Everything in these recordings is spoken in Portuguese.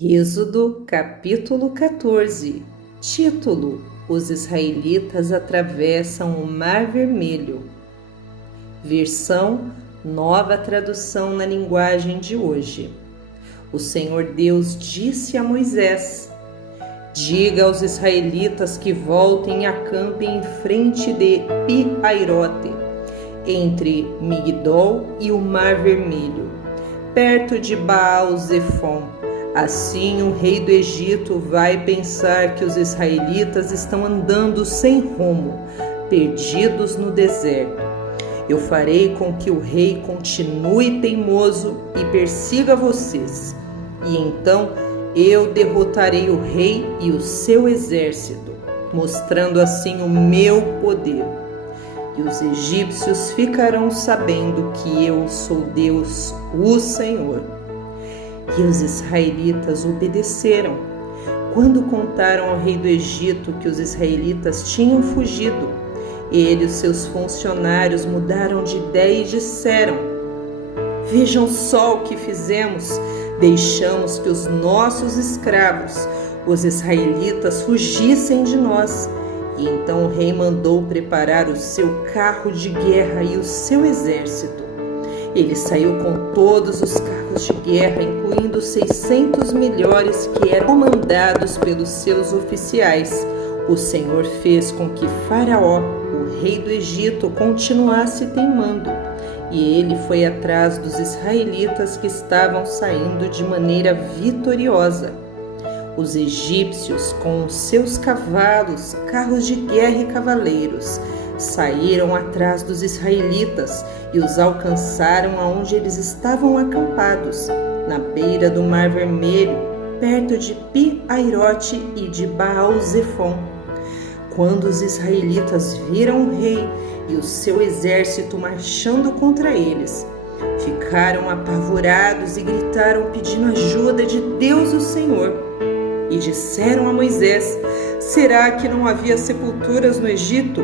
Êxodo capítulo 14. Título: Os israelitas atravessam o Mar Vermelho. Versão Nova Tradução na linguagem de hoje. O Senhor Deus disse a Moisés: diga aos israelitas que voltem e acampem em frente de Pi-Hairote, entre Migdol e o Mar Vermelho, perto de Baal-Zefon. Assim o rei do Egito vai pensar que os israelitas estão andando sem rumo, perdidos no deserto. Eu farei com que o rei continue teimoso e persiga vocês, e então eu derrotarei o rei e o seu exército, mostrando assim o meu poder. E os egípcios ficarão sabendo que eu sou Deus, o Senhor. E os israelitas obedeceram. Quando contaram ao rei do Egito que os israelitas tinham fugido, ele e os seus funcionários mudaram de ideia e disseram: vejam só o que fizemos. Deixamos que os nossos escravos, os israelitas, fugissem de nós. E então o rei mandou preparar o seu carro de guerra e o seu exército. Ele saiu com todos os carros de guerra, incluindo 600 melhores que eram comandados pelos seus oficiais. O Senhor fez com que Faraó, o rei do Egito, continuasse teimando, e ele foi atrás dos israelitas que estavam saindo de maneira vitoriosa. Os egípcios, com os seus cavalos, carros de guerra e cavaleiros, saíram atrás dos israelitas e os alcançaram aonde eles estavam acampados, na beira do Mar Vermelho, perto de Pi-Hairote e de Baal-Zefon. Quando os israelitas viram o rei e o seu exército marchando contra eles, ficaram apavorados e gritaram pedindo ajuda de Deus o Senhor. E disseram a Moisés: será que não havia sepulturas no Egito?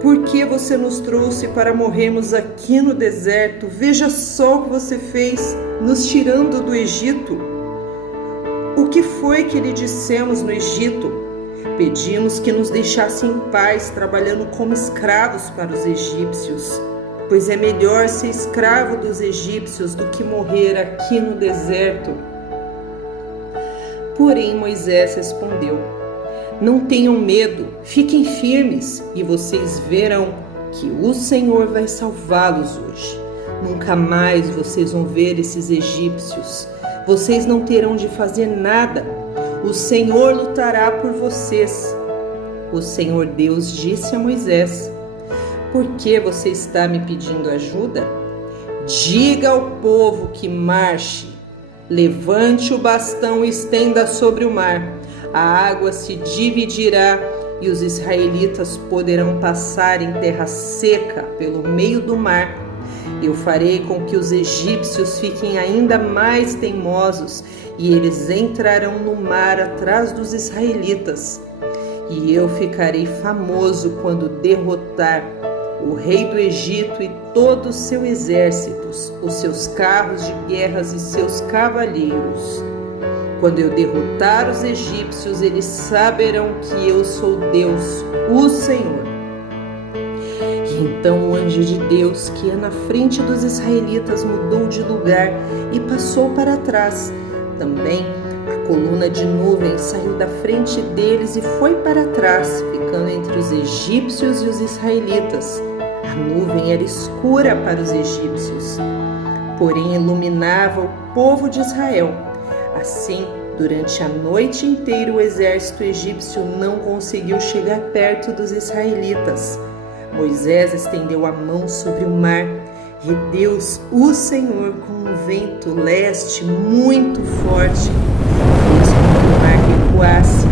Por que você nos trouxe para morrermos aqui no deserto? Veja só o que você fez, nos tirando do Egito. O que foi que lhe dissemos no Egito? Pedimos que nos deixasse em paz, trabalhando como escravos para os egípcios, pois é melhor ser escravo dos egípcios do que morrer aqui no deserto. Porém Moisés respondeu: não tenham medo, fiquem firmes, e vocês verão que o Senhor vai salvá-los hoje. Nunca mais vocês vão ver esses egípcios. Vocês não terão de fazer nada. O Senhor lutará por vocês. O Senhor Deus disse a Moisés: por que você está me pedindo ajuda? Diga ao povo que marche. Levante o bastão e estenda sobre o mar. A água se dividirá e os israelitas poderão passar em terra seca pelo meio do mar. Eu farei com que os egípcios fiquem ainda mais teimosos e eles entrarão no mar atrás dos israelitas. E eu ficarei famoso quando derrotar o rei do Egito e todo o seu exército, os seus carros de guerras e seus cavaleiros. Quando eu derrotar os egípcios, eles saberão que eu sou Deus, o Senhor. E então o anjo de Deus, que ia na frente dos israelitas, mudou de lugar e passou para trás. Também a coluna de nuvem saiu da frente deles e foi para trás, ficando entre os egípcios e os israelitas. A nuvem era escura para os egípcios, porém iluminava o povo de Israel. Assim, durante a noite inteira, o exército egípcio não conseguiu chegar perto dos israelitas. Moisés estendeu a mão sobre o mar e Deus, o Senhor, com um vento leste muito forte, fez com que o mar recuasse.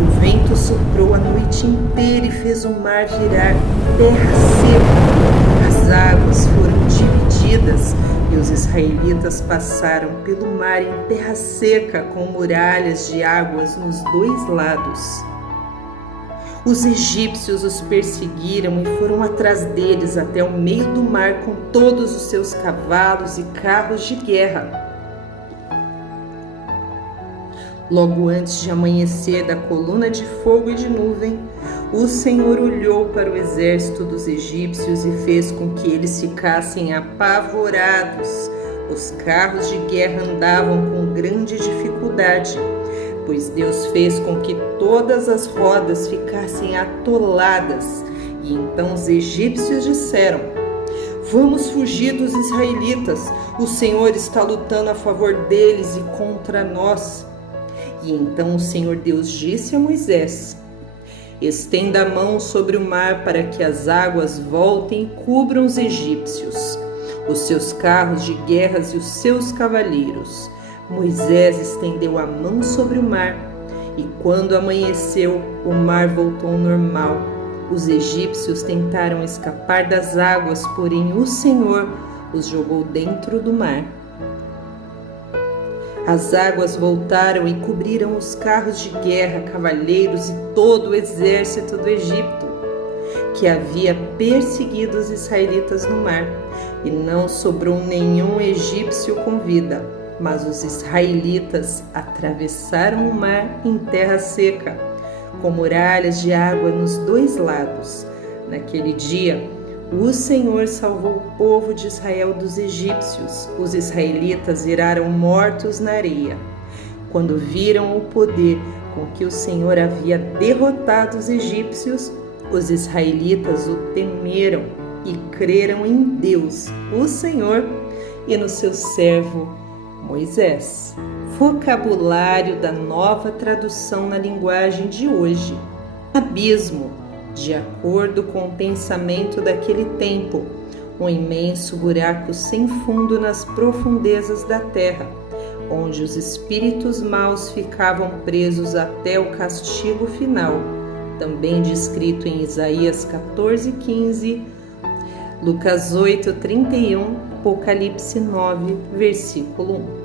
O vento soprou a noite inteira e fez o mar virar terra seca. As águas foram divididas e os israelitas passaram pelo mar em terra seca, com muralhas de águas nos dois lados. Os egípcios os perseguiram e foram atrás deles até o meio do mar com todos os seus cavalos e carros de guerra. Logo antes de amanhecer da coluna de fogo e de nuvem, o Senhor olhou para o exército dos egípcios e fez com que eles ficassem apavorados. Os carros de guerra andavam com grande dificuldade, pois Deus fez com que todas as rodas ficassem atoladas. E então os egípcios disseram: vamos fugir dos israelitas, o Senhor está lutando a favor deles e contra nós. E então o Senhor Deus disse a Moisés: estenda a mão sobre o mar para que as águas voltem e cubram os egípcios, os seus carros de guerras e os seus cavaleiros. Moisés estendeu a mão sobre o mar, e quando amanheceu, o mar voltou ao normal. Os egípcios tentaram escapar das águas, porém o Senhor os jogou dentro do mar. As águas voltaram e cobriram os carros de guerra, cavaleiros e todo o exército do Egito, que havia perseguido os israelitas no mar, e não sobrou nenhum egípcio com vida. Mas os israelitas atravessaram o mar em terra seca, com muralhas de água nos dois lados. Naquele dia, o Senhor salvou o povo de Israel dos egípcios. Os israelitas viraram mortos na areia. Quando viram o poder com que o Senhor havia derrotado os egípcios, os israelitas o temeram e creram em Deus, o Senhor, e no seu servo Moisés. Vocabulário da Nova Tradução na linguagem de hoje. Abismo, de acordo com o pensamento daquele tempo, um imenso buraco sem fundo nas profundezas da terra, onde os espíritos maus ficavam presos até o castigo final, também descrito em Isaías 14:15, Lucas 8:31, Apocalipse 9, versículo 1.